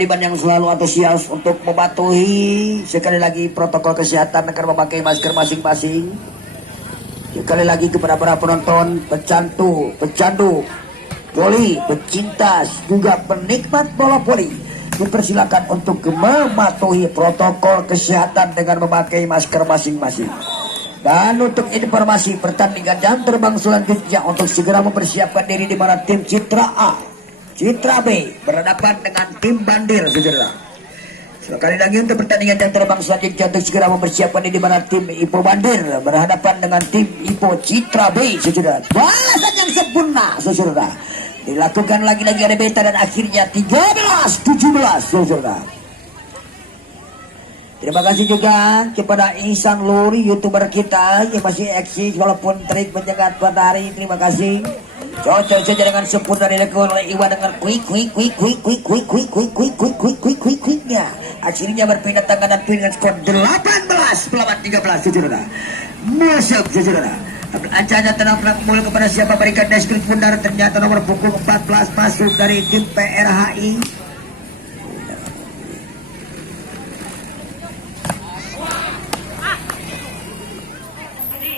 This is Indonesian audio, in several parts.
Budiman yang selalu antusias untuk mematuhi sekali lagi protokol kesehatan dengan memakai masker masing-masing. Sekali lagi kepada para penonton, pecandu voli, pecinta juga penikmat bola voli, dipersilakan untuk mematuhi protokol kesehatan dengan memakai masker masing-masing. Dan untuk informasi pertandingan jam terbang selanjutnya untuk segera mempersiapkan diri di mana tim Citra A, Citra B berhadapan dengan tim Bandir, saudara. Sekali lagi untuk pertandingan jam terbang selanjutnya untuk segera mempersiapkan diri di mana tim Ipo Bandir berhadapan dengan tim Ipo Citra B, saudara. Balasan yang sempurna, saudara. Dilakukan lagi-lagi ada beta dan akhirnya 13-17, saudara. Terima kasih juga kepada Ihsan Luri, youtuber kita yang masih eksis walaupun trik menjegat matahari. Terima kasih. Cocok saja dengan sempurna dilakukan oleh Iwan dengan quick-nya. Akhirnya berpindah tangan dan dengan skor 18 melawan 13, saudara. Masuk, saudara. Ancanya tenang-tenang mulai kepada siapa berikan deskripsi bundar, ternyata nomor punggung 14 masuk dari tim PRHI.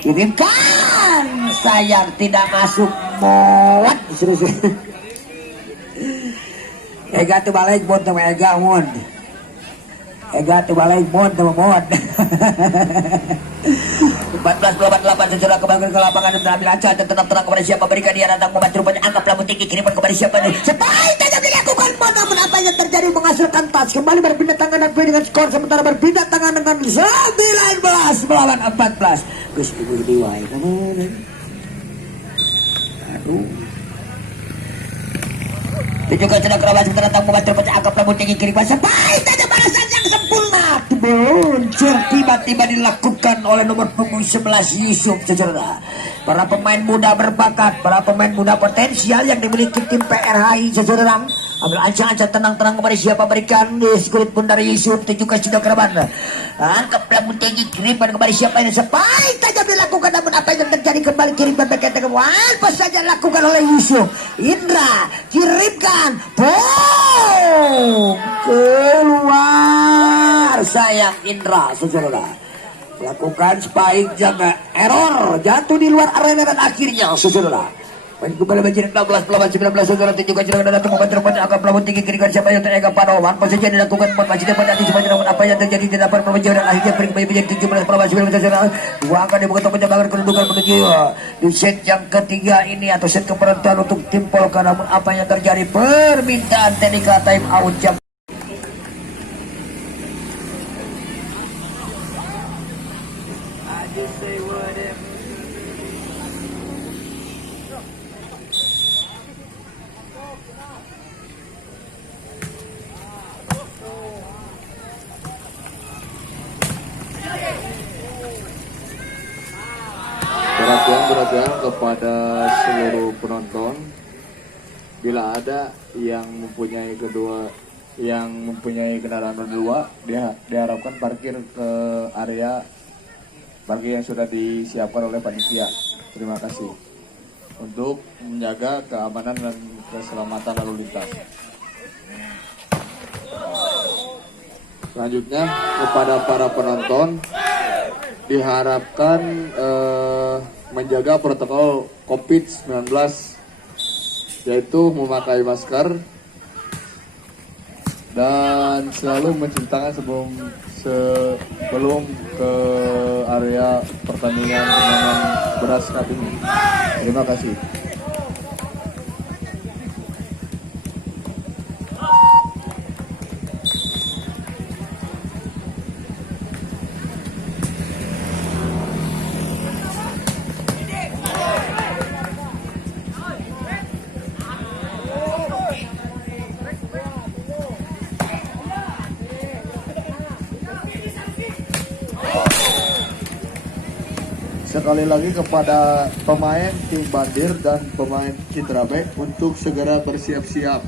Kirimkan, sayang tidak masuk muat. Ega tu balik mod sama Ega mod. Ega tu balik mod sama mod. 14-28 secara kembali ke lapangan dan ambil ancang dan tenang-tenang kepada siapa berikan dia datang membantu rupanya angkat lampu tinggi kiriman kepada siapa nih. Sebaik tidak dilakukan namun apa yang terjadi menghasilkan tas kembali berpindah tangan dan dengan skor sementara berpindah tangan dengan 19 melawan 14. Gus ibu diwai kemana? Aduh. Tunjukkan sudah kerabat sementara datang membantu rupanya angkat lampu tinggi kiriman sebaik tidak balasan yang sempurna. Meluncur tiba-tiba dilakukan oleh nomor punggung 11 Yusuf, saudara. Para pemain muda berbakat, para pemain muda potensial yang dimiliki tim PRHI, saudara. Ambil ancang-ancang tenang-tenang kepada siapa berikan kulit pun dari Yusuf. Tunjukkan sudah kerabat. Angkat lampu tinggi kiriman kepada siapa yang sebaik tajam dilakukan namun apa yang terjadi kembali kiriman berkaitan dengan apa saja dilakukan oleh Yusuf. Indra kirimkan, boom, keluar. Sayang Indra, saudara. Lakukan spike jaga error, jatuh di luar arena dan akhirnya, saudara. Main kembali menjadi 16 melawan 19, saudara. Tunjukkan sudah datang membantu rupanya angkat pelabuhan tinggi kirikan siapa yang terega Panoman. Apa saja dilakukan masih dapat antisipasi namun apa yang terjadi di dapat pelabuhan dan akhirnya kembali menjadi 17 melawan 19, saudara. Dua angka dibuka untuk penyebaran kedudukan menuju di set yang ketiga ini atau set kepenentuan untuk tim Polka. Namun apa yang terjadi permintaan teknikal time out jam. Perhatian kepada seluruh penonton, bila ada yang mempunyai kendaraan roda 2, dia diharapkan parkir ke area parkir yang sudah disiapkan oleh panitia. Terima kasih untuk menjaga keamanan dan keselamatan lalu lintas. Selanjutnya kepada para penonton diharapkan menjaga protokol COVID-19, yaitu memakai masker dan selalu mencuci tangan sebelum ke area pertandingan dengan beras cup ini. Terima kasih. Sekali lagi kepada pemain tim Bandir dan pemain Citra B untuk segera bersiap-siap.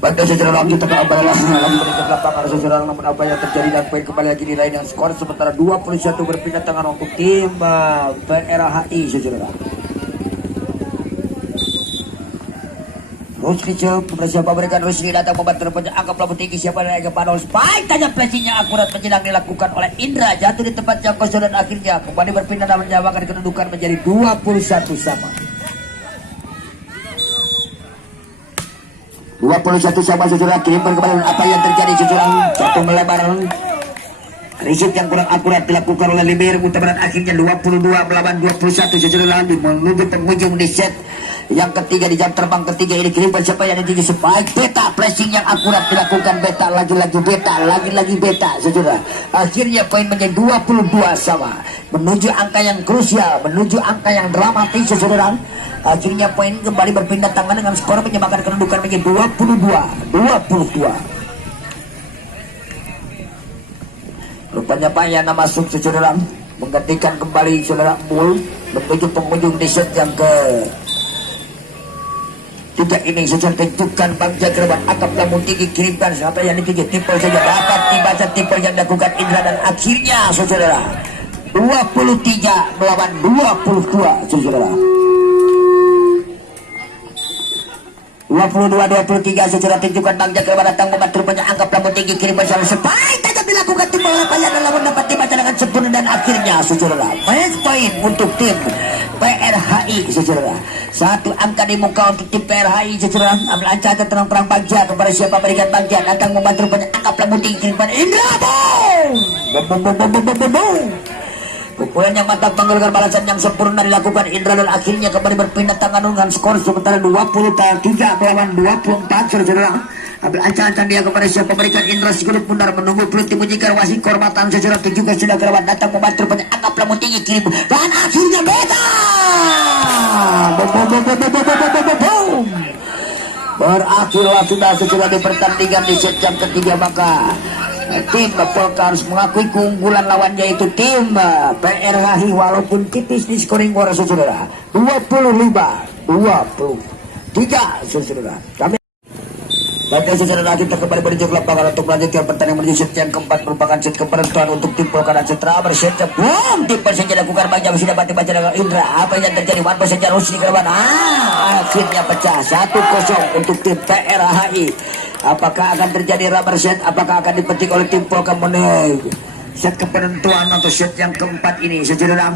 Bantu secara lanjut tengah balasnya lagi menuju lapangan sejarah namun apa yang terjadi dan poin kembali lagi di lain yang skor sementara 21 berpindah tangan untuk tim PRHI sejarah. Rusli Cep, siapa berikan Rusli datang membantu rupanya angka pelabuh tinggi siapa yang ke Panol Spike tanya flashingnya akurat menjelang dilakukan oleh Indra jatuh di tempat yang kosong dan akhirnya kembali berpindah dan menyamakan kedudukan menjadi 21 sama. 21 sama saudara, kirimkan kembali apa yang terjadi saudara, satu melebar. Riset yang kurang akurat dilakukan oleh Limer Mutabarat akhirnya 22 melawan 21 saudara menuju penghujung di set yang ketiga di jam terbang ketiga ini. Kirimkan siapa yang tinggi Spike beta flashing yang akurat dilakukan beta lagi-lagi beta saudara. Akhirnya poin menjadi 22 sama menuju angka yang krusial, menuju angka yang dramatis saudara. Akhirnya poin kembali berpindah tangan dengan skor menyamakan kedudukan menjadi 22. Rupanya Pak Yana masuk saudara menggantikan kembali saudara Mul menuju pengunjung di set yang ke tiga ini saudara. Tunjukkan Bang Jagrawan akap namun tinggi kirimkan sampai yang tinggi tipe saja dapat dibaca tipe yang dilakukan Indra dan akhirnya saudara 23 melawan 22 saudara. 22-23 saudara. Tunjukkan Bang Jagrawan datang membantu rupanya angkap namun tinggi kirimkan saudara supaya tajam dilakukan tim bola payah dan lawan dapat dibaca dengan sempurna dan akhirnya saudara match point untuk tim PRHI saudara. Satu angka di muka untuk tim PRHI saudara. Ambil ancaman terang-terang Bagja kepada siapa berikan Bagja datang membantu rupanya angkap namun tinggi kirimkan Indra boom. Pukulan yang mantap mengeluarkan balasan yang sempurna dilakukan Indra dan akhirnya kembali berpindah tangan dengan skor sementara 23 melawan 24 saudara. Ambil ancang-ancang dia kepada siapa memberikan Indra sekulit pundar menunggu peluit dimunyikan wasit kehormatan saudara. Juga sudah kerawat datang membantu rupanya angkap namun tinggi kirim dan akhirnya beta berakhirlah sudah sesudah di pertandingan di set jam ketiga. Maka tim Polka harus mengakui keunggulan lawannya yaitu tim PRHI walaupun tipis di scoring bola saudara 25-23 saudara. Kami baiklah saudara kita kembali menuju ke lapangan untuk melanjutkan pertandingan menuju set yang keempat merupakan set kepenentuan untuk tim Polka dan Setra berset boom tim saja dilakukan banyak sudah baca dengan Indra apa yang terjadi one saja Rusli Kerban akhirnya pecah 1-0 untuk tim PRHI. Apakah akan terjadi rubber set? Apakah akan dipetik oleh tim Polka menuju set kepenentuan atau set yang keempat ini saudara?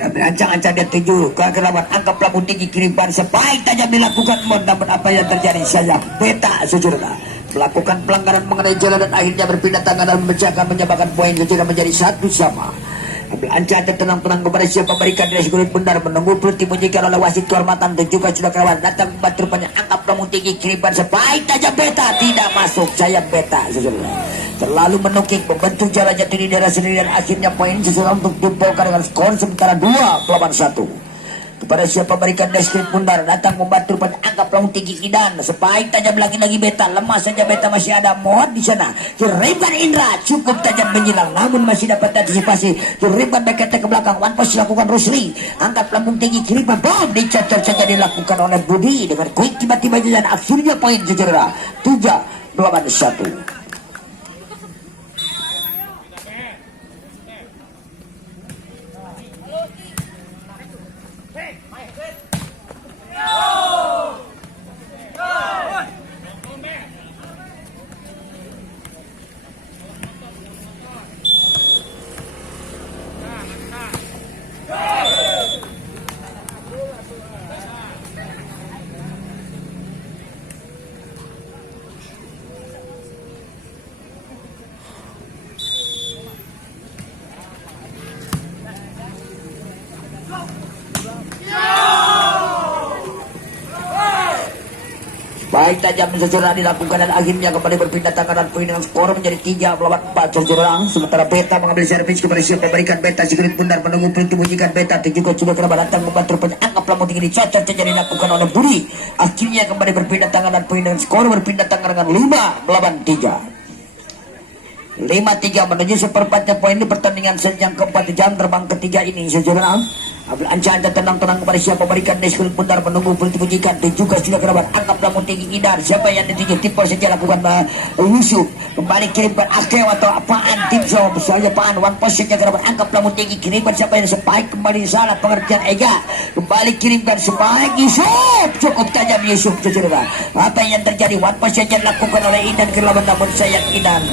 Ancang-ancang dia tuju ke kerabat angka pelabuh tinggi kirimkan sebaik tajam dilakukan namun apa yang terjadi saya beta saudara melakukan pelanggaran mengenai jalan dan akhirnya berpindah tangan dan memecahkan menyamakan poin saudara menjadi 1 sama. Ambil ancang-ancang tenang-tenang kepada siapa berikan dari kulit benar menunggu perut dimunyikan oleh wasit kehormatan dan juga sudah kawan datang membantu rupanya angkap namun tinggi kirimkan sebaik tajam beta tidak masuk saya beta saudara. Terlalu menukik membentuk jalan jatuh di daerah sendiri dan akhirnya poin sesuai untuk tim Polka dengan skor sementara 2-1 kepada siapa berikan deskrip bundar datang membantu pada angka peluang tinggi Idan sebaik tajam lagi beta lemah saja beta masih ada mod di sana. Kirimkan Indra cukup tajam menyilang namun masih dapat antisipasi. Kirimkan BKT ke belakang one pass dilakukan Rusli angkat peluang tinggi kirimkan bom dicocok saja dilakukan oleh Budi dengan quick tiba-tiba dan akhirnya poin saudara 3-1. Baik tajam saudara dilakukan dan akhirnya kembali berpindah tangan dan poin dengan skor menjadi 3-4 saudara. Sementara beta mengambil servis kepada siapa memberikan beta sekulit pundar menunggu perintah bunyikan beta dan juga sudah kerabat datang membantu angkap lamun tinggi dicocok saja dilakukan oleh Budi. Akhirnya kembali berpindah tangan dan poin dengan skor berpindah tangan dengan 5-3 menuju seperempatnya poin di pertandingan set yang keempat di jam terbang ketiga ini saudara. Ambil ancaman tenang-tenang kepada siapa berikan deskul pundar menunggu dipujikan dan juga sudah kerabat angkat namun tinggi indar siapa yang dituju tipe saja lakukan Yusuf kembali kirimkan akhir atau apaan tim so misalnya apaan one post saja kerabat angkat namun tinggi kirimkan siapa yang sebaik kembali salah pengertian Ega kembali kirimkan sebaik Yusuf cukup tajam Yusuf saudara apa yang terjadi one post saja dilakukan oleh Idan kerabat namun sayang Idan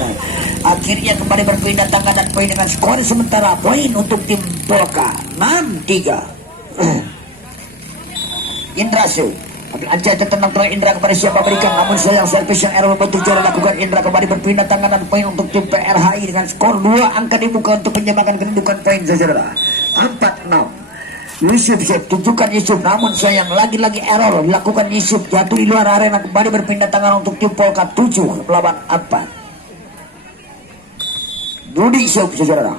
akhirnya kembali berpindah tangan dan poin dengan skor sementara poin untuk tim Polka 6-3. Indra Su ambil ancaman tenang Indra kepada siapa berikan namun sayang servis yang error bentuk juara lakukan Indra kembali berpindah tangan dan poin untuk tim PRHI dengan skor 2 angka dibuka untuk penyamakan kedudukan poin saudara 4-6. Yusuf tunjukkan Yusuf namun sayang lagi-lagi error dilakukan Yusuf jatuh di luar arena kembali berpindah tangan untuk tim Polka 7 melawan 4. Budi Yusuf saudara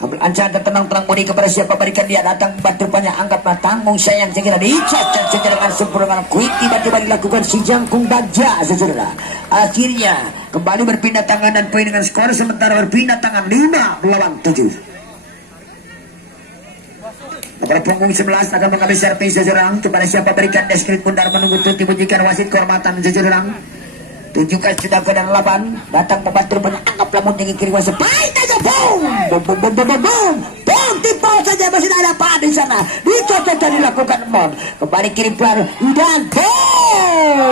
ambil ancaman tenang-tenang Budi kepada siapa berikan dia datang bantu banyak angkatlah tanggung sayang segera dicacat secara dengan sempurna dengan quick tiba-tiba dilakukan si jangkung baja saudara akhirnya kembali berpindah tangan dan poin dengan skor sementara berpindah tangan 5 melawan 7. Kepada punggung 11 akan mengambil servis saudara kepada siapa berikan deskrit pundar menunggu tuti pujikan wasit kehormatan saudara tunjukkan sudah ke dalam 8 datang membantu menangkap lamun tinggi kiri wasit baik aja boom tipe saja masih ada apa di sana dicocok dan dilakukan mon kembali kirim pelan dan boom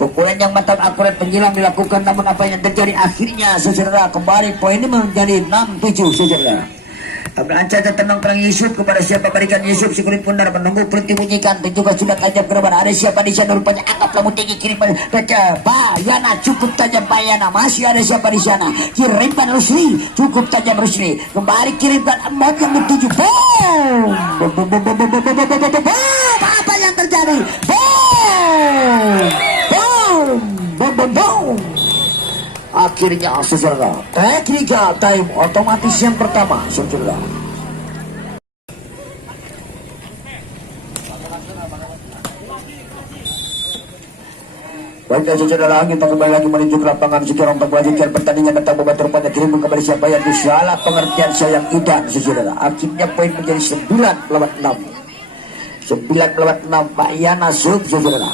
pukulan yang mantap akurat penjilang dilakukan namun apa yang terjadi akhirnya saudara kembali poin ini menjadi 6-7 saudara. Ambil ancaman tenang Yusuf kepada siapa berikan Yusuf si kulit pundar menunggu berhenti bunyikan dan juga sudah tajam ke depan ada siapa di sana rupanya anggap lamun tinggi kirim baca Bayana cukup tajam Bayana masih ada siapa di sana kirimkan Rusli cukup tajam Rusli kembali kirimkan Emot yang dituju boom apa yang terjadi boom akhirnya saudara teknika time otomatis yang pertama saudara. Baiklah saudara kita kembali lagi menuju ke lapangan sekarang untuk melanjutkan pertandingan tentang beban rupanya kirim kembali siapa yang disalah pengertian sayang Idan saudara akhirnya poin menjadi 9 melawan 6 Pak Yana Sub saudara.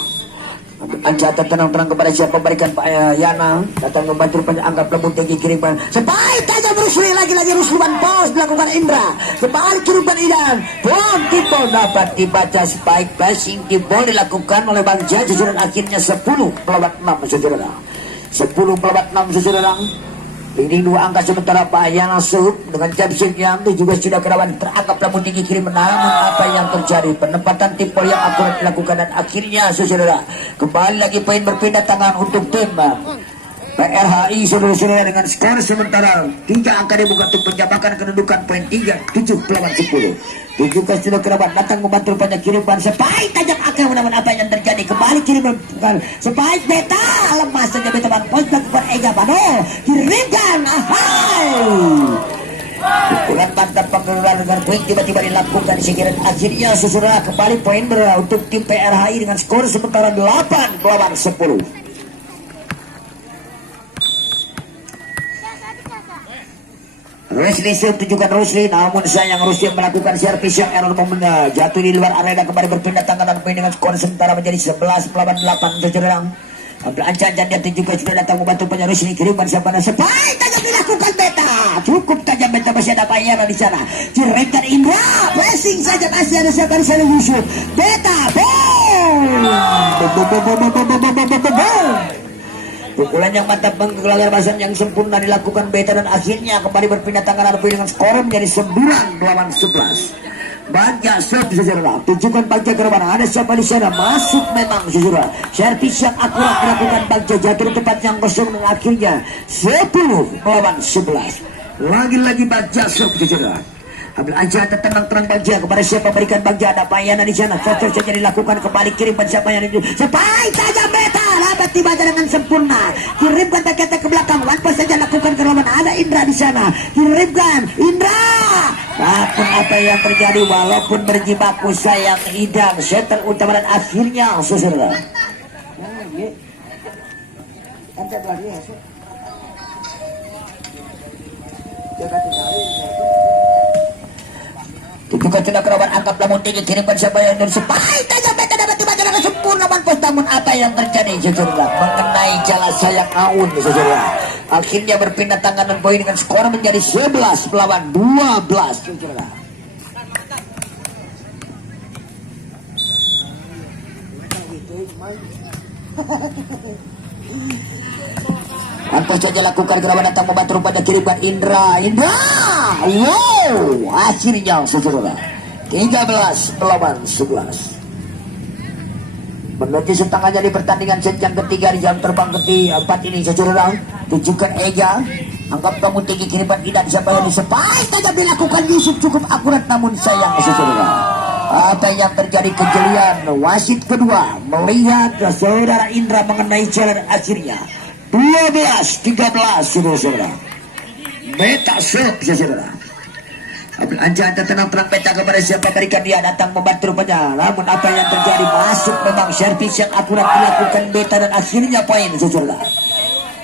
Ancaman tenang-tenang kepada siapa berikan Pak Yana datang membantu rupanya anggap lembut tinggi kirimkan sebaik tajam Rusli lagi-lagi Rusluan bos dilakukan Indra kembali kirimkan Idan bom tipe dapat dibaca sebaik passing tipe dilakukan oleh Bang Jaji saudara akhirnya 10 melawan 6 saudara 10 melawan 6 saudara ini 2 angka sementara Pak Yana Sub dengan Jamsik yang itu juga sudah kerawan terangkap namun tinggi kiri namun apa yang terjadi penempatan tipe yang akurat dilakukan dan akhirnya saudara kembali lagi poin berpindah tangan untuk tim PRHI saudara-saudara dengan skor sementara 3 angka dibuka untuk penjabakan kedudukan poin 3 7 melawan 10 tunjukkan sudah kerabat datang membantu rupanya kirimkan sebaik tajam akan menawan apa yang terjadi kembali kirimkan sebaik beta lemas saja beta bang pos lakukan Ega Pano kirimkan ahai pukulan mantap pengeluaran dengan poin tiba-tiba dilakukan sekiranya akhirnya saudara kembali poin untuk tim PRHI dengan skor sementara 8 melawan 10. Rusli tunjukkan Rusli namun sayang Rusli melakukan servis yang error jatuh di luar arena kembali berpindah tangan dan poin dengan skor sementara menjadi 11 melawan 8 saudara. Ambil ancaman dia juga sudah datang membantu penyerus ini kirimkan siapa sebaik tajam dilakukan beta cukup tajam beta masih ada Pak Yana di sana kirimkan Indra blessing saja masih ada siapa di sana Yusuf beta boom pukulan yang mantap menggelar bahasan yang sempurna dilakukan beta dan akhirnya kembali berpindah tangan Arbi dengan skor menjadi 9 melawan 11. Bagja serve saudara tunjukkan Bagja ke depan ada siapa di sana masuk memang saudara servis yang akurat dilakukan Bagja jatuh di tempat yang kosong dan akhirnya 10 melawan 11 lagi-lagi Bagja serve saudara. Ambil ancaman tenang Bagja kepada siapa berikan Bagja ada Pak Yana di sana cocok saja dilakukan kembali kirimkan siapa yang itu sebaik tajam beta dapat dibaca dengan sempurna kirimkan paket ke belakang one pass saja lakukan ke lawan ada Indra di sana kirimkan Indra apapun apa yang terjadi walaupun berjibaku sayang Idam setel utama dan akhirnya saudara Tujukan sudah kerabat angkat namun tinggi kirimkan siapa yang dari sepai tajam beta dapat dibaca dengan sempurna manfaat namun apa yang terjadi saudara mengenai jala sayang Aun saudara akhirnya berpindah tangan dan poin dengan skor menjadi 11 melawan 12 saudara. Apa saja lakukan kerabat datang membantu pada kirimkan Indra wow akhirnya saudara 13 melawan 11 menuju setengah jadi pertandingan set yang ketiga di jam terbang keempat ini saudara. Tunjukkan Ega anggap kamu tinggi kiriman Idan siapa yang disepai tajam dilakukan Yusuf cukup akurat namun sayang saudara. Apa yang terjadi kejelian wasit kedua melihat saudara Indra mengenai jalan akhirnya 12-13 saudara. Beta serve saudara. Ambil anjaan tenang-tenang peta kepada siapa berikan dia datang membantu rupanya. Namun apa yang terjadi masuk memang servis yang akurat dilakukan beta dan akhirnya poin saudara.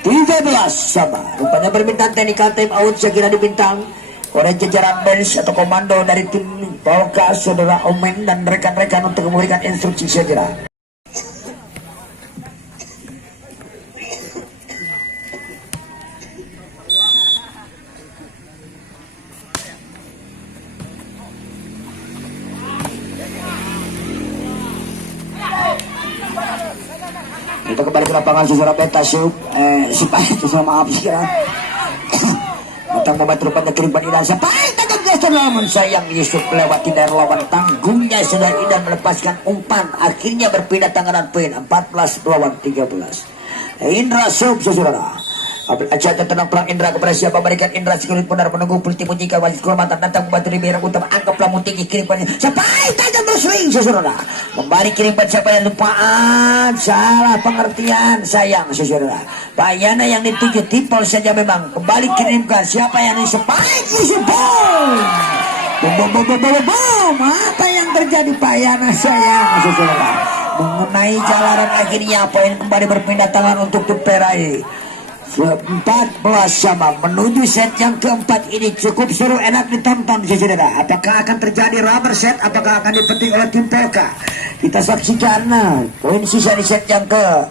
13 sama. Rupanya permintaan technical time out segera dibintang oleh jajaran bench atau komando dari tim Polka saudara Omen dan rekan-rekan untuk memberikan instruksi segera. Kita kembali ke lapangan saudara beta sub sipai itu maaf sekarang datang membantu rupanya kirimkan Idan sipai tajam gestur namun sayang Yusuf melewati dari lawan tanggungnya saudara Idan melepaskan umpan akhirnya berpindah tangan dan poin 14 melawan 13 Indra sub saudara. Ambil aja tenang perang Indra kepada siapa berikan Indra sekulit benar menunggu pulti jika wasit kehormatan datang membantu di merah utama anggaplah tinggi kirimpannya sampai tajam bersering saudara. Kembali kirimpan siapa yang lupaan salah pengertian sayang saudara. Bayana yang dituju tipol saja memang kembali kirimkan siapa yang disepai bom apa yang terjadi Bayana sayang saudara mengenai jalanan akhirnya poin kembali berpindah tangan untuk Tuperai 14 sama menuju set yang keempat ini cukup seru enak ditonton saudara. Apakah akan terjadi rubber set apakah akan dipetik oleh tim Polka kita saksikan poin sisa di set yang ke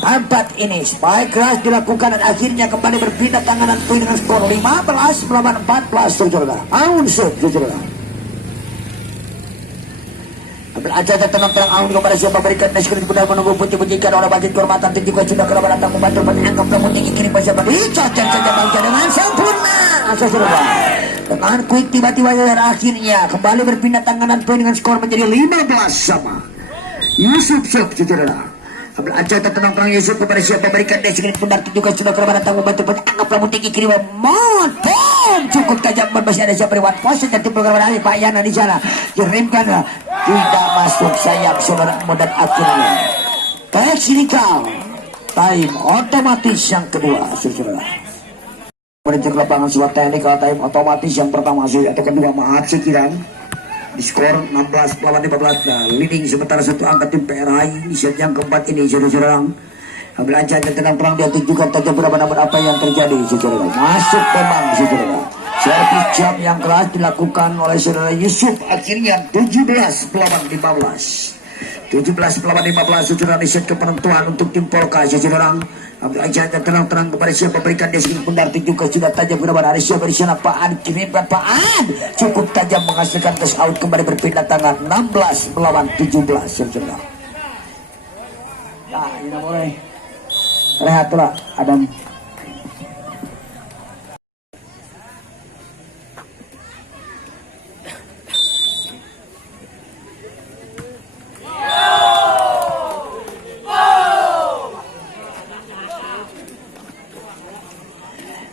empat ini spike keras dilakukan dan akhirnya kembali berpindah tangan dan poin dengan skor 15 melawan 14 saudara. Aun set saudara. Ambil aja tenang-tenang Aun kepada siapa berikan neskrit benar menunggu puji-pujikan oleh wasit kehormatan juga sudah kerabat datang membantu menangkap namun tinggi kirim siapa dicocok saja bangsa dengan sempurna saudara. Dengan quick tiba-tiba akhirnya kembali berpindah tangan dan poin dengan skor menjadi 15 sama. Yusuf saudara. Ambil aja tenang-tenang Yusuf kepada siapa berikan neskrit benar juga sudah kerabat datang membantu menangkap namun tinggi kirim cukup tajam masih ada siapa lewat pos dan tim program dari Pak Yana di sana kirimkan tidak masuk sayang saudara dan akhirnya teknikal time otomatis yang kedua saudara menuju lapangan sebuah teknikal time otomatis yang pertama atau kedua maaf sekiranya di skor 16 melawan 15 leading sementara satu angka tim PRI di set yang keempat ini saudara. Ambil aja tenang perang dia tunjukkan tajam berapa namun apa yang terjadi saudara masuk memang saudara servis jam yang keras dilakukan oleh saudara Yusuf akhirnya 17 melawan 15 saudara di set kepenentuan untuk tim Polka saudara. Ambil aja tenang kepada siapa berikan dia sedikit benar tunjukkan sudah tajam berapa ada siapa di sana Paan kirimkan Paan cukup tajam menghasilkan touch out kembali berpindah tangan 16 melawan 17 saudara. Nah ini mulai rehatlah Adam.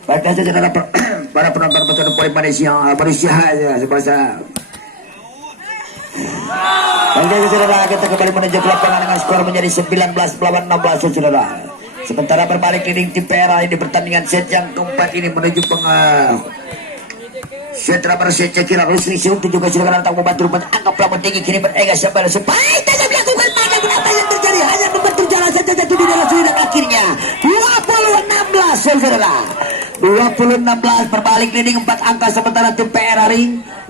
Baiklah saudara para penonton betul poin Malaysia sebahasa. Baiklah saudara kita kembali menuju ke lapangan dengan skor menjadi 19 melawan 16 saudara. Sementara berbalik leading tim PRA di pertandingan set yang keempat ini menuju set rubber set kira Rusli Sium juga sudah datang membantu anggaplah tinggi kiri berega siapa supaya tajam lakukan mana apa yang terjadi hanya membantu jalan saja jatuh di dalam sudah akhirnya 20-16 saudara. 20-16 berbalik leading 4 angka sementara tim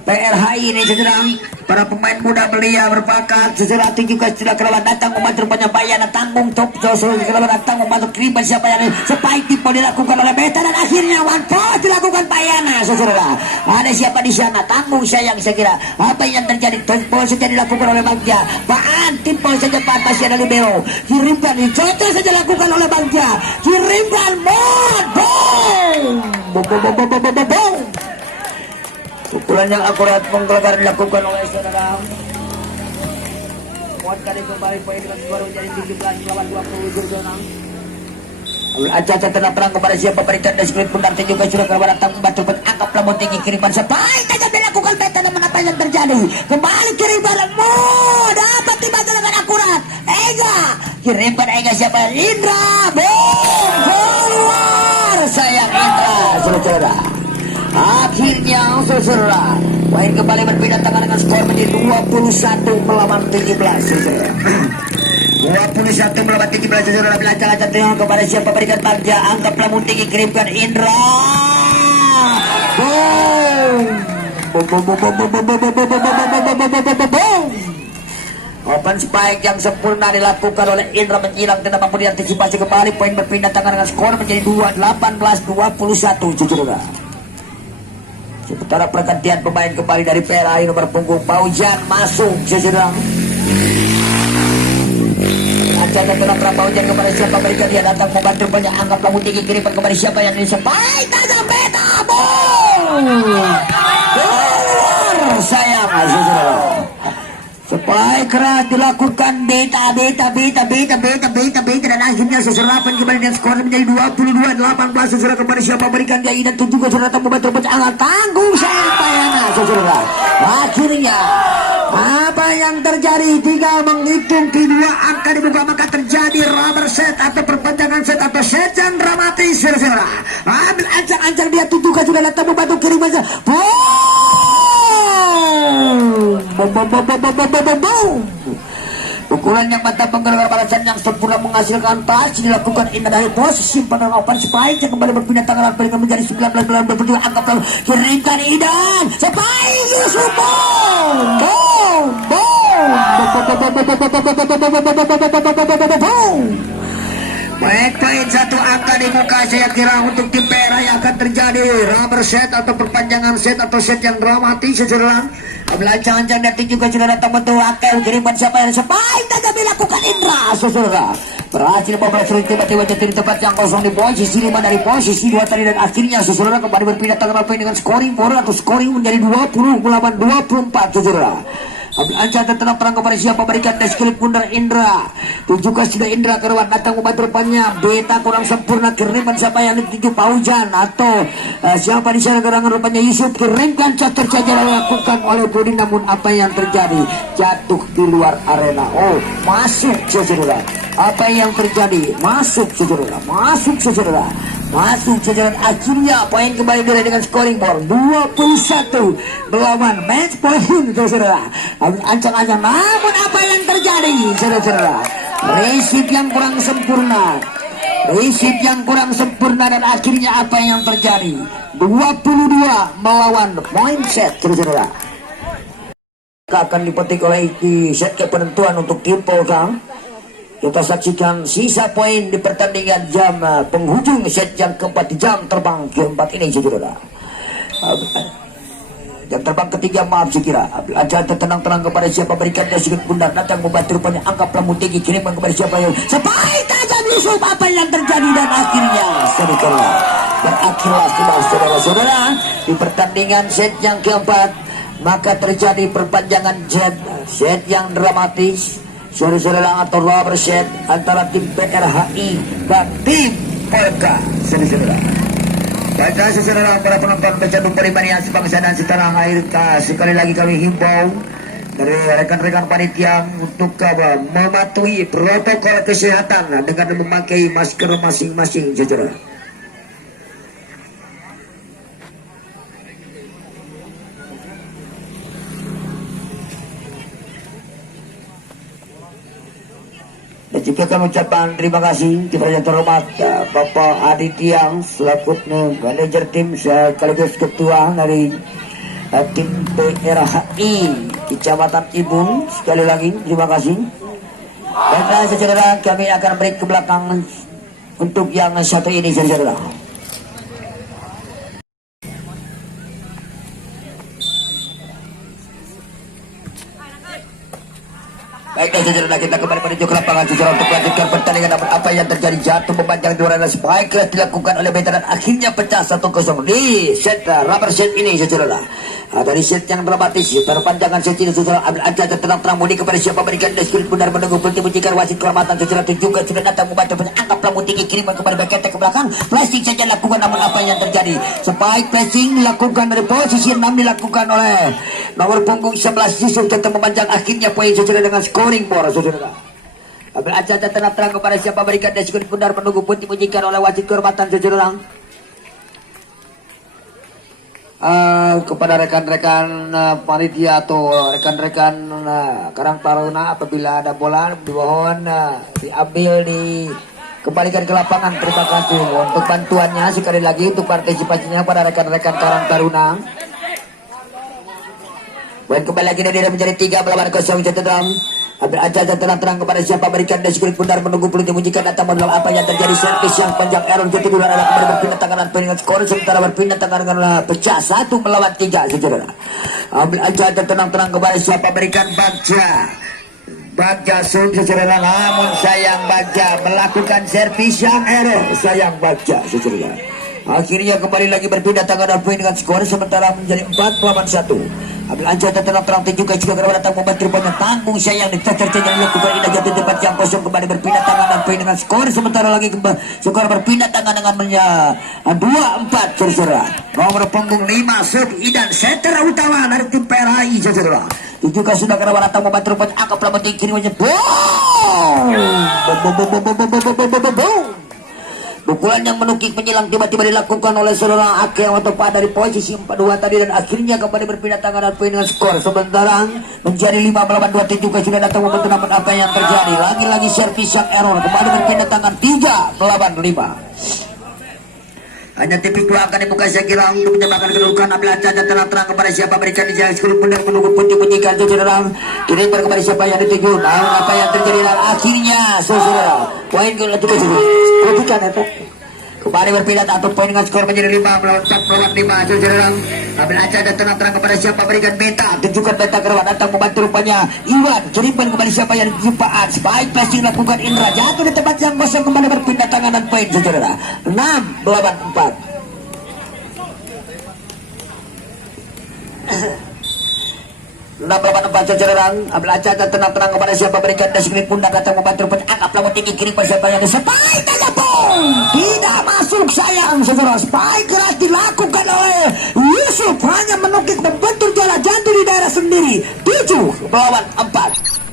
PRHI ini sedang para pemain muda belia berbakat sejarah juga sudah kerabat datang membantu penyampaian tanggung top Joshua kerabat datang membantu kriban siapa yang sebaik tipe dilakukan oleh Beta dan akhirnya one point dilakukan Payana saudara. Ada siapa di sana tanggung sayang saya kira apa yang terjadi tempo saja dilakukan oleh Bagja Baan timpo saja pantas ada libero kirimkan dicoba saja dilakukan oleh Bagja kirimkan boom. Pukulan yang akurat menggelegar dilakukan oleh saudara. Muat kali kembali poin dengan skor menjadi 17 lawan 20 saudara. Aja tenang perang kepada siapa berikan dan skrip pun nanti juga sudah kepada datang membantu angkat pelamun tinggi kiriman sebaik saja dilakukan Beta dan apa yang terjadi kembali kiriman dapat dibantu dengan akurat kirimkan Ega siapa Indra boom keluar sayang Indra saudara. Akhirnya saudara main kembali berpindah tangan dengan skor menjadi 21 melawan 17 saudara. 21 melawan 17 saudara. Belajar-belajar tengok kepada siapa berikan Bagja angka pelamun tinggi kirimkan Indra boom. Open spike yang sempurna dilakukan oleh Indra menyilang tidak mampu diantisipasi kembali poin berpindah tangan dengan skor menjadi 18-21 saudara. Sementara pergantian pemain kembali dari PRI nomor punggung Paujan masuk saudara. Ancaman penoprak Paujan kepada siapa berikan dia datang membantu banyak anggap kamu tinggi kiriman kepada siapa yang disepai tajam Beta boom keluar sayang saudara. Supaya keras dilakukan Beta dan akhirnya seserapan kembali dan skor menjadi 22-18 saudara kepada siapa berikan dia dan juga saudara membantu pencangan tanggung sayang Payana saudara. Akhirnya apa yang terjadi tinggal menghitung kedua angka dibuka maka terjadi rubber set atau perpanjangan set atau set yang dramatis saudara. Ambil ancang-ancang dia juga sudah datang membantu kiriman boom. Pukulan yang mantap menggelar balasan yang sempurna menghasilkan touch dilakukan Indah dari posisi simpan open spike yang kembali berpindah tangan dan menjadi 19 berdua angkat lalu kirimkan Idan spike Yusuf boom. Baik, satu angka di muka saya kira untuk tim PRI yang akan terjadi rubber set atau perpanjangan set atau set yang dramatis saudara. Belajar-belajar nanti juga sudah datang bentuk akal kiriman siapa yang sebaik tidak dilakukan Indra saudara. Berhasil membawa tiba-tiba jadi tempat yang kosong di posisi 5 dari posisi 2 tadi dan akhirnya saudara kembali berpindah tangan dengan scoring board atau scoring menjadi 20 melawan 24 saudara. Anca tenang perang kepada siapa berikan skill bundar Indra. Juga sudah Indra keruan datang membantu depannya. Beta kurang sempurna kiriman siapa yang dituju Paujan atau siapa di sana gerangan rupanya Yusuf kirimkan catur saja dilakukan oleh Budi namun apa yang terjadi jatuh di luar arena. Oh masuk saudara. Apa yang terjadi masuk saudara. Masuk saudara. Akhirnya poin kembali dengan scoring board 21 melawan match point saudara. Ancang-ancang namun apa yang terjadi saudara. Resip yang kurang sempurna dan akhirnya apa yang terjadi 22 melawan point set saudara. Akan dipetik oleh set ke penentuan untuk tim Polkam. Kita saksikan sisa poin di pertandingan jam penghujung set yang keempat di jam terbang keempat ini saudara. Jam terbang ketiga maaf sekira. Aja tenang-tenang kepada siapa berikan dia sudut bundar datang membantu rupanya angka pelamun tinggi kiriman kepada siapa yang sebaik tajam Yusuf apa yang terjadi dan akhirnya saudara berakhirlah sudah saudara-saudara di pertandingan set yang keempat maka terjadi perpanjangan set yang dramatis. Saudara-saudara atau rubber set antara tim PRHI dan tim Polka saudara. Baiklah saudara para penonton pecandu perimanian sebangsa dan setanah air, sekali lagi kami himbau dari rekan-rekan panitia untuk mematuhi protokol kesehatan dengan memakai masker masing-masing saudara. Juga kami ucapkan terima kasih kepada yang terhormat Bapak Aditya selaku manajer tim sekaligus ketua dari tim PRHI Kecamatan Ibun. Sekali lagi terima kasih. Baiklah saudara, kami akan break ke belakang untuk yang satu ini saudara. Baiklah saudara, kita kembali menuju ke lapangan saudara untuk melanjutkan pertandingan. Namun apa yang terjadi, jatuh memanjang di luar spike dilakukan oleh veteran, akhirnya pecah 1-0 di set rubber set ini saudara. Dari set yang dramatis perpanjangan set ini saudara, ambil aja tenang-tenang mudi kepada siapa berikan deskurit benar menunggu berhenti menjikan wasit kehormatan saudara itu juga sudah datang membantu angkat pelamu tinggi kiriman kepada bagian ke belakang, flashing saja lakukan. Namun apa yang terjadi, spike flashing dilakukan dari posisi 6 dilakukan oleh nomor punggung 11 Yusuf tetap memanjang, akhirnya poin saudara dengan scoring bola saudara. Ambil aja tenang-tenang kepada siapa berikan deskurit benar menunggu berhenti menjikan oleh wasit kehormatan saudara. Kepada rekan-rekan panitia atau rekan-rekan Karang Taruna, apabila ada bola dimohon diambil dikembalikan ke lapangan. Terima kasih untuk bantuannya sekali lagi untuk partisipasinya pada rekan-rekan Karang Taruna. Poin kembali lagi dari menjadi 3 melawan 0 catatan. Ambil aja tenang-tenang kepada siapa berikan deskurit benar menunggu peluit dimujikan datang dalam apa yang terjadi, servis yang panjang Aaron ketiduran adalah kembali berpindah tangan dan dengan skor sementara berpindah tangan dengan pecah 1 melawan 3 saudara. Ambil aja tenang-tenang kepada siapa berikan Bagja saudara, namun sayang Bagja melakukan servis yang error, sayang Bagja saudara. Akhirnya kembali lagi berpindah tangan dan poin dengan skor sementara menjadi 4 melawan 1. Ambil aja tenang-tenang juga karena datang membantu rupanya tanggung sayang ditecer dilakukan indah jatuh tempat yang kosong kembali berpindah tangan dan poin dengan skor sementara lagi skor berpindah tangan dengan 2-4 saudara. Nomor punggung 5 Sub Idan setter utama dari tim PRHI saudara. Juga sudah karena datang membantu rupanya angkat pelabuhan tinggi kiri pukulan yang menukik penyelang tiba-tiba dilakukan oleh saudara Ake atau Pak dari posisi 4-2 tadi, dan akhirnya kembali berpindah tangan dan poin dengan skor sementara menjadi 5 melawan 2. Juga sudah datang membantu, namun apa yang terjadi, lagi-lagi servis yang error kembali berpindah tangan 3 melawan 5. Hanya tipik dua akan dibuka sekira untuk menyebabkan kedudukan. Ambil aja tenang-tenang kepada siapa berikan di jalan skurit benar menunggu putih menyikan saudara. Kini kepada siapa yang dituju, namun apa yang terjadi dan akhirnya saudara poin juga perhatikan itu kembali berpindah atau poin dengan skor menjadi 5 melawan 4 melawan 5 saudara. Ambil aja dan tenang-tenang kepada siapa berikan beta, tunjukkan beta kerana datang membantu rupanya Iwan kirimkan kembali siapa yang dijumpai spike passing lakukan Indra jatuh di tempat yang kosong kembali berpindah tangan dan poin saudara 6 melawan 4. 6 melawan 4 saudara. Ambil aja dan tenang-tenang kepada siapa berikan deskurit pundak datang membantu rupanya angkat pelabuhan tinggi kiri pada siapa yang spike tajam tidak masuk sayang saudara. Spike keras dilakukan oleh Yusuf hanya menukik membentur jalan jantung di daerah sendiri. 7 melawan 4.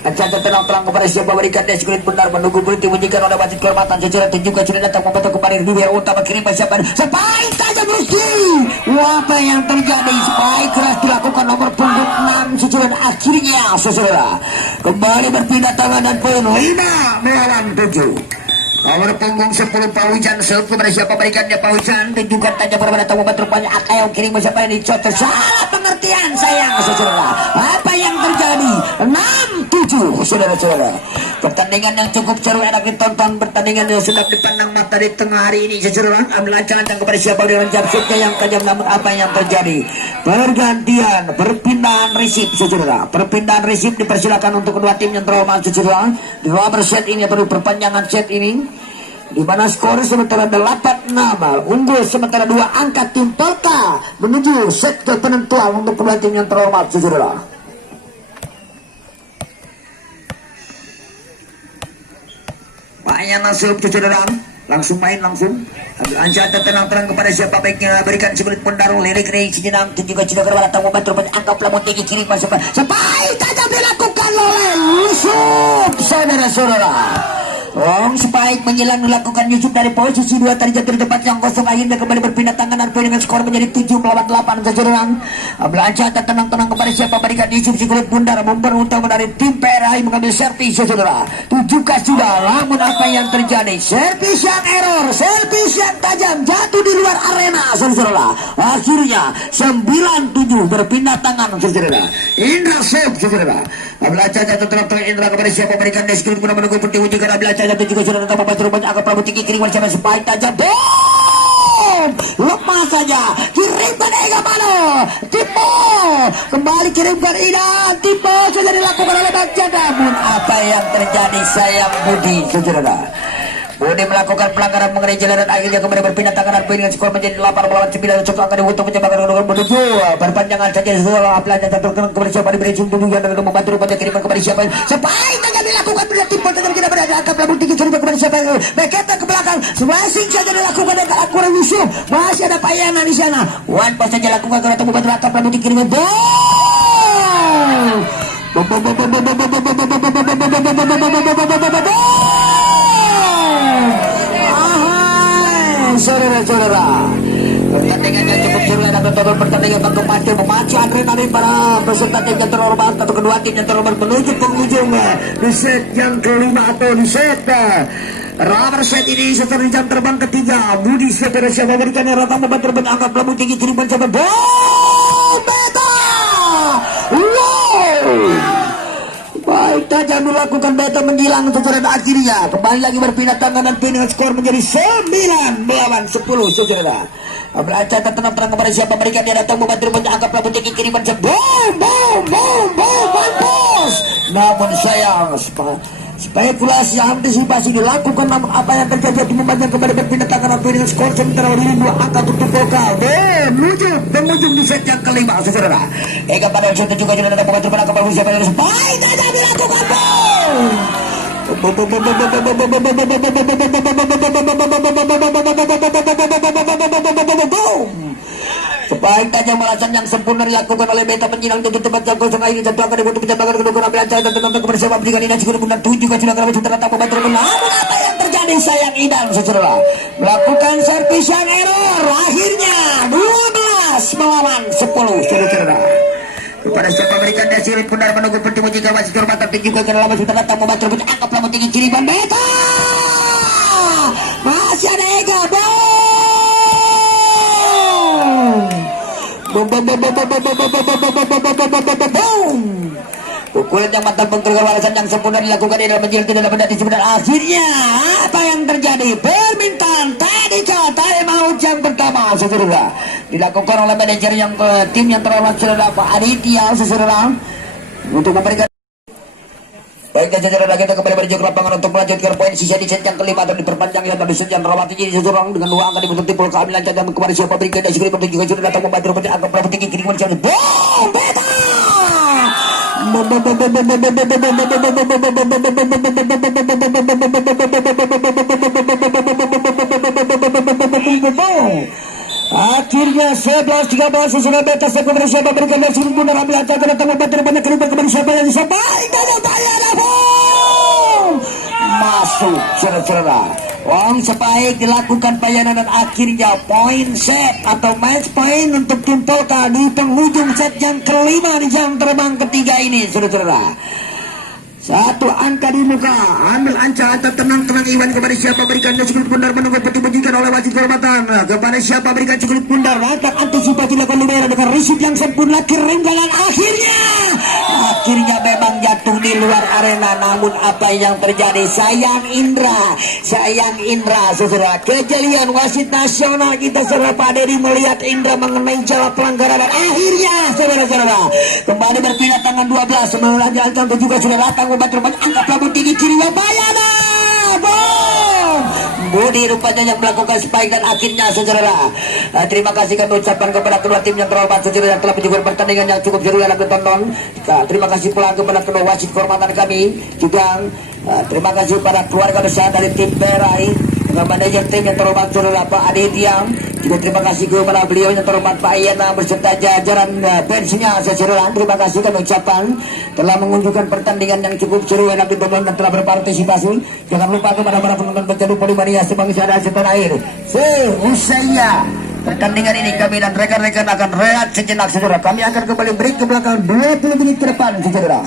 Aja tenang-tenang kepada siapa berikan deskurit benar menunggu berhenti menjikan oleh wasit kehormatan secara juga sudah datang membantu kembali di wilayah utama kirim pada siapa spike tajam Rizky. Apa yang terjadi, spike keras dilakukan nomor punggung 6 secara akhirnya saudara kembali berpindah tangan dan poin 5 melawan 7. Nomor punggung 10 Paujan kepada siapa berikannya Paujan tunjukkan tanya pada datang membantu rupanya Akayau kirim siapa yang dicocok, salah pengertian sayang saudara. Apa yang terjadi 6-7 saudara-saudara. Pertandingan yang cukup seru enak ditonton, pertandingan yang sudah dipandang mata di tengah hari ini saudara. Ambil ancangan kepada siapa dengan jabsutnya yang tajam, namun apa yang terjadi, pergantian perpindahan resip saudara. Perpindahan resip dipersilakan untuk kedua tim yang terhormat saudara. Di rubber set ini atau perpanjangan set ini di mana skor sementara 8-6 unggul sementara 2 angka tim Polka menuju set ke penentuan untuk kedua tim yang terhormat saudara. Paknya langsung saudara, langsung main langsung. Ambil anjata tenang-tenang kepada siapa baiknya berikan sebelit pendarung lirik-lirik sejenak juga sudah kerbala tamu bantu angka pelabuhan tinggi kiri sampai tajam dilakukan oleh Yusuf saudara-saudara. Wong Spike menyilang melakukan Yusuf dari posisi 2 tadi jatuh di tempat yang kosong, akhirnya kembali berpindah tangan Arvin dengan skor menjadi 7 melawan 8 sejerang. Belajar tenang-tenang kepada siapa berikan Yusuf si kulit bundar bumper utama dari tim PRI mengambil servis saudara. 7 sudah, namun apa yang terjadi? Servis yang error, servis yang tajam jatuh di luar arena saudara. Akhirnya 9-7 berpindah tangan saudara. Indra save saudara. Belajar jatuh terang-terang Indra kepada siapa berikan deskul guna menunggu penting ujung karena belajar jatuh juga sudah datang membantu rumahnya agak Prabu tinggi kiri bersama Spike tajam. Boom! Lepas saja kirimkan Ega Mano Tipo kembali kirimkan Ida Tipo sudah dilakukan oleh Bagja, namun apa yang terjadi sayang Budi saudara. Budi melakukan pelanggaran mengenai jalan dan akhirnya kembali berpindah tangan Arvin dengan skor menjadi 8 melawan 9 untuk akan dibutuh menjebakkan menuju berpanjangan saja setelah pelajah jatuh kembali siapa diberi sumbu yang dan membantu rumahnya kiriman kembali siapa sampai tidak dilakukan pada Tipo tetap tidak berada angkat Prabu tinggi kiriman kembali siapa Beketa ke belakang smashing saja dilakukan dengan akurat Yusuf, masih ada Payana di sana. One pass saja lakukan karena membantu angkat Prabu tinggi kiriman saudara-saudara. Pertandingannya cukup seru dan tonton pertandingan memacu adrenalin para peserta tim yang terhormat atau kedua tim yang terhormat menuju penghujung di set yang kelima atau di set rubber set ini setelah jam terbang ketiga. Budi saudara siapa berikan rata membantu angkat Prabu tinggi kiri mencoba beta. Wow. Baik tajam dilakukan beta menghilang saudara, akhirnya kembali lagi berpindah tangan dan dengan skor menjadi 9 melawan 10 saudara. Belajar tenang-tenang kepada siapa berikan dia datang membantu angkat Prabu tinggi kiriman boom boom boom boom bos. Namun sayang spekulasi antisipasi dilakukan, namun apa yang terjadi di membantu kembali berpindah tangan dengan skor sementara di 2 angka tutup vokal penghujung di set yang kelima saudara. Ega pada set juga sudah ada membantu pada kembali siapa yang baik saja dilakukan sebaik tajam balasan yang sempurna dilakukan oleh beta menyilang untuk tempat yang kosong akhirnya jatuh akan dibutuh penjabakan kedua ambil acara dan tentang kepada siapa berikan ini juga benar 7 juga sudah kami sudah datang membantu namun apa yang terjadi sayang Idan saudara melakukan servis yang error akhirnya 12 melawan 10 saudara. Kepada siapa berikan dasirin benar menunggu penting jika masih kehormatan tinggi juga karena lama sudah datang membantu angkat lama tinggi kiriman beta masih ada Ega pukulan yang mantap menggerakkan balasan yang sempurna dilakukan di dalam menjilat tidak dapat sebenarnya. Akhirnya apa yang terjadi? Permintaan tadi time out yang pertama saudara dilakukan oleh manajer yang tim yang terhormat saudara Pak Aditya saudara untuk memberikan. Baiknya jajaran kita kembali menuju ke lapangan untuk melanjutkan poin sisa di set yang kelima dan diperpanjang yang tadi set yang rawat tinggi seseorang dengan 2 angka dibentuk timbul kehamilan cacat kembali siapa berikan dan segera bentuk juga sudah datang membantu rumahnya angka Prabu tinggi kiri mencari boom beta akhirnya 11-13 sesudah beta sekolah siapa berikan dan suruh guna ambil acara datang membantu rumahnya kembali siapa yang bisa baik dan Payana masuk saudara. Wong sebaik dilakukan Payana dan akhirnya poin set atau match point untuk tim Polka di penghujung set yang kelima di jam terbang ketiga ini saudara. 1 angka di muka ambil anca tenang-tenang Iwan kepada siapa berikan cukup bundar menunggu peti menjikan oleh wasit kehormatan kepada siapa berikan cukup bundar datang antisipasi dilakukan Lumera dengan risip yang sempurna kirimkan akhirnya memang jatuh di luar arena, namun apa yang terjadi sayang Indra saudara kejelian wasit nasional kita saudara Pak Dedi melihat Indra mengenai jawab pelanggaran dan akhirnya saudara kembali berpindah tangan 12 melanjutkan juga sudah datang membantu angkat Prabu tinggi kiri Payana Budi rupanya yang melakukan spike dan akhirnya saudara terima kasih kami ucapkan kepada kedua tim yang terhormat saudara yang telah menjual pertandingan yang cukup seru yang ditonton. Terima kasih pula kepada kedua wasit kehormatan kami juga terima kasih kepada keluarga besar dari tim PRI dengan manajer tim yang terhormat saudara Pak Aditya Juga terima kasih kepada beliau yang terhormat Pak Iyana beserta jajaran pensinya seseruan. Terima kasih kami ucapkan telah mengunjukkan pertandingan yang cukup seru enak ditonton dan telah berpartisipasi. Jangan lupa kepada para penonton pecandu Polimania sebangsa dan setanah air. Seusainya pertandingan ini kami dan rekan-rekan akan rehat sejenak saudara. Kami akan kembali break ke belakang 20 menit ke depan saudara.